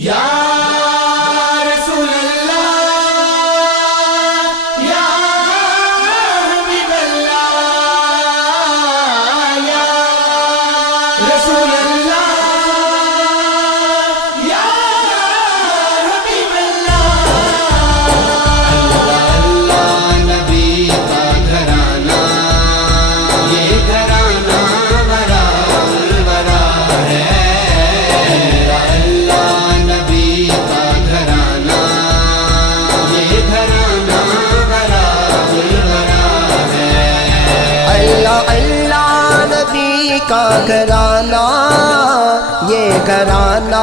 یا رسول اللہ یا حبیب اللہ یا رسول اللہ یا حبیب اللہ اللہ نبی کا گھرانہ یہ گھرانہ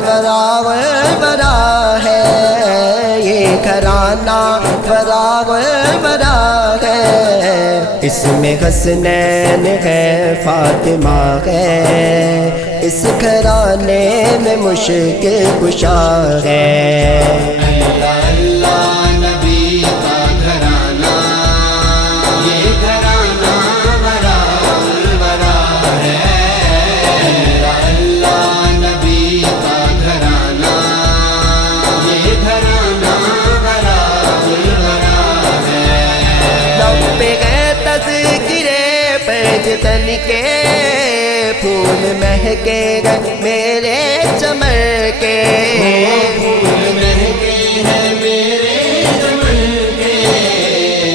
ورا الورا ہے کا گھرانہ یہ گھرانہ ورا ہے یہ گھرانہ ورا ہے اس میں حسنین ہے فاطمہ ہے اس گھرانے میں مشکل کشا ہے تن کے پھول مہکے گئے میرے چمن کے پھول مہکے ہیں میرے چمن کے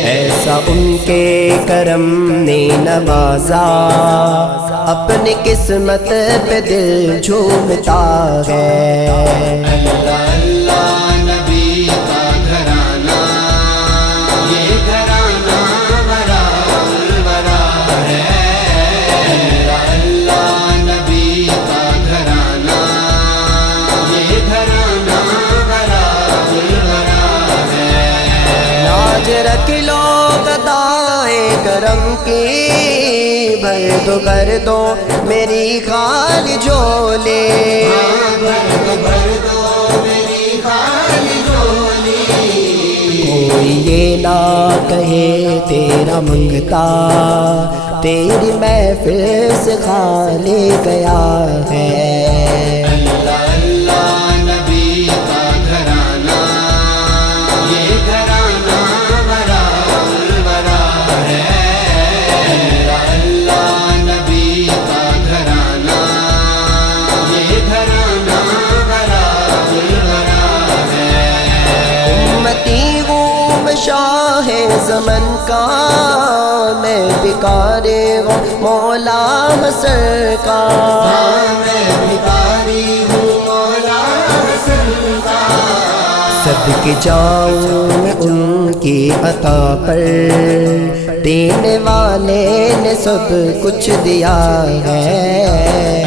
ایسا ان کے کرم نے نوازا اپنی قسمت پہ دل جھومتا ہے کرم کی بھر دو میری خالی جھولی بھر دو میری خالی جھولی کوئی یہ نہ کہے تیرا منگتا تیری محفل سے خالی گیا ہے شاہ زمن کا میں بھکاری ہوں مولا حسن کا میں بھکاری ہوں مولا حسن کا صدقے جاؤں میں ان کی عطا پر دینے والے نے سب کچھ دیا ہے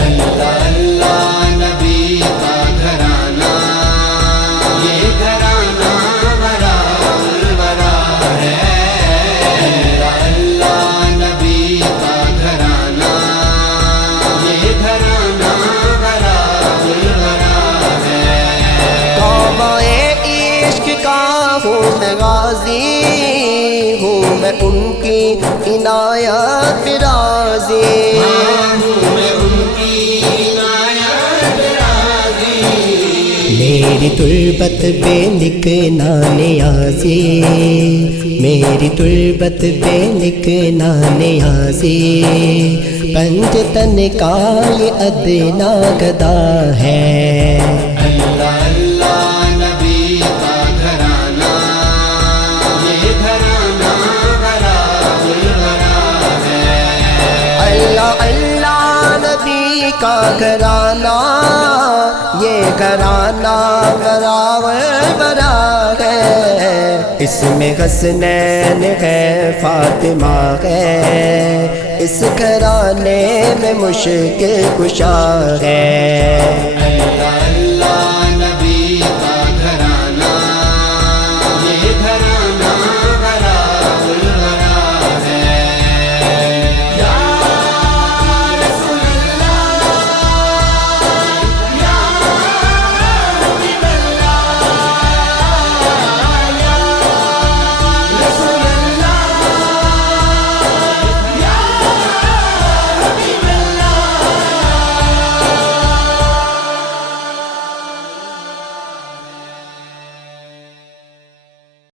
ہوں میں ان کی عنایت راضی میری تربت پہ لکھنا نیازی میری تربت پہ لکھنا نیازی پنج تن کا یہ ادنا گدا ہے کا گھرانہ یہ گھرانہ ورا ہے اس میں حسنین ہے فاطمہ ہے اس گھرانے میں مشکل کشا ہے